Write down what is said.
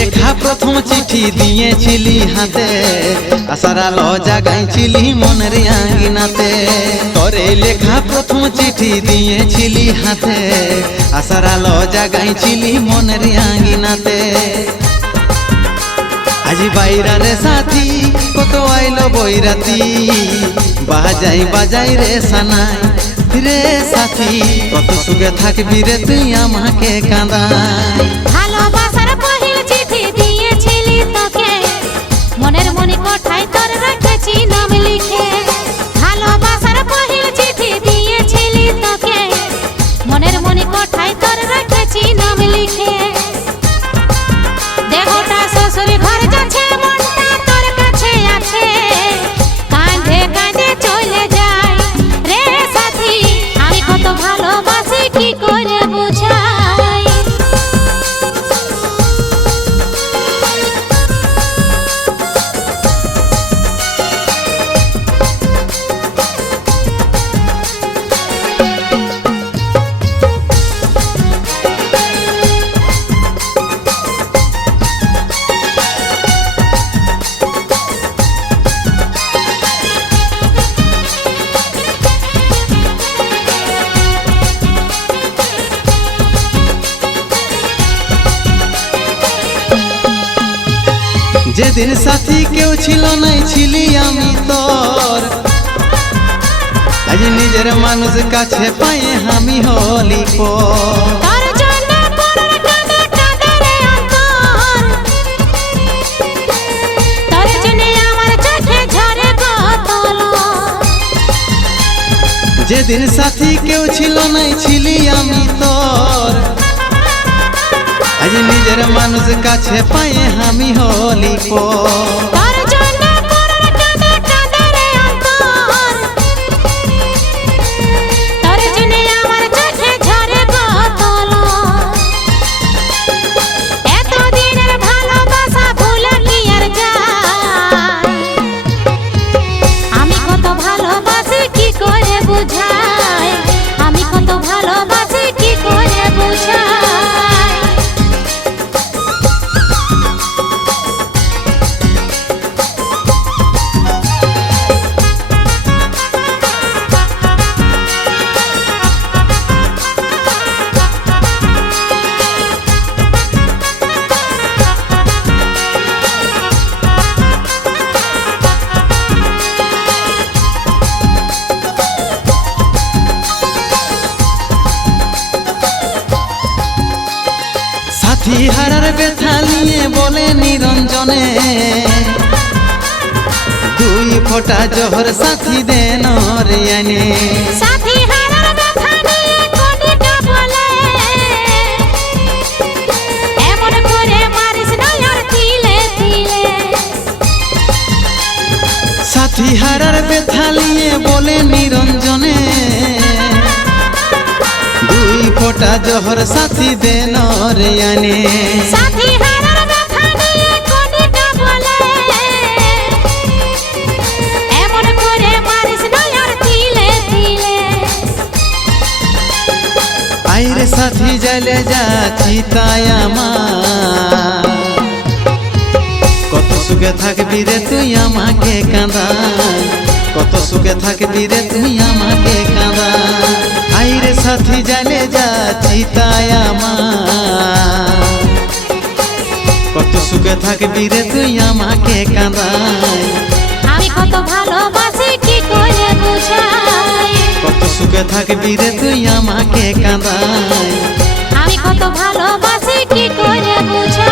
লেখা প্রথম চিঠি দিয়েছিলি হাতে, আশার আলো জাগাইছিলি মনের আঙ্গিনাতে। তোরে লেখা প্রথম চিঠি দিয়েছিলি হাতে, আশার আলো জাগাইছিলি মনের আঙ্গিনাতে। আজি বাইরা রে সাথী কত আইলো বৈরাতি, বাজাই বাজাই রে সানাই রে সাথী, কত সুখে থাকবি রে তুই আমাকে কাঁদাই। ভালোবাসার পহিল চিঠি দিয়েছিলি তোকে, মনের মনি কোঠায় তোর রেখেছি নাম লিখে। ভালোবাসার পহিল চিঠি দিয়েছিলি তোকে, মনের মনি কোঠায় তোর রেখেছি নাম লিখে। দেহটা শ্বশুর ঘর যাচ্ছে, মনটা তোর কাছে আছে, কাঁধে কাঁধে চলে যায় রে সাথী। আমি কত ভালোবাসি কি করে বুঝাই। যেদিন সাথী কেউ ছিল নাই ছিলি আমি তোর, আজ নিজের মানুষ কাছে পাই আমি হলি পর। তোর জন্য পরার কাঁদে কাঁদে রে অন্তর, তোর জন্য আমার চোখে ঝরে বোতল। যেদিন সাথী কেউ ছিল নাই ছিলি আমি তোর, আজ নিজের মানুষ কাছে পাই আমি হলি পর। তোর জন্য পরার কাঁদে কাঁদে রে অন্তর, তোর জন্য আমার চোখে ঝরে বোতল। এতদিনের ভালোবাসা ভুলে কি আর যায়। আমি কত ভালোবাসি কি করে বুঝাই, আমি কত ভালোবাসি কি করে বুঝাই। সাথী হারার ব্যথা নিয়ে বলে নিরঞ্জনে, দুই ফোঁটা জহর সাথী দেন রে আনে। সাথী হারার ব্যথা নিয়ে কনিকা বলে, এমন করে মারিস না আর তিলে তিলে। সাথী হারার ব্যথা নিয়ে বলে নিরঞ্জনে, দুই ফোঁটা জহর সাথী দেন রে আনে। সাথী হারার ব্যথা নিয়ে কনিকা বলে, এমন করে মারিস না আর তিলে তিলে। আইরে সাথী জলে যাচ্ছি তাই আমার, কত সুখে থাকবি রে তুই আমাকে কাঁদাই, কত সুখে থাকবি রে তুই আমাকে কাঁদাই। আইরে সাথী জলে যাচ্ছি তাই আমার, কত সুখে থাকবি রে তুই আমাকে কাঁদাই। আমি কত ভালোবাসি কি করে বুঝাই, কত সুখে থাকবি রে তুই আমাকে কাঁদাই। আমি কত ভালোবাসি কি করে বুঝাই।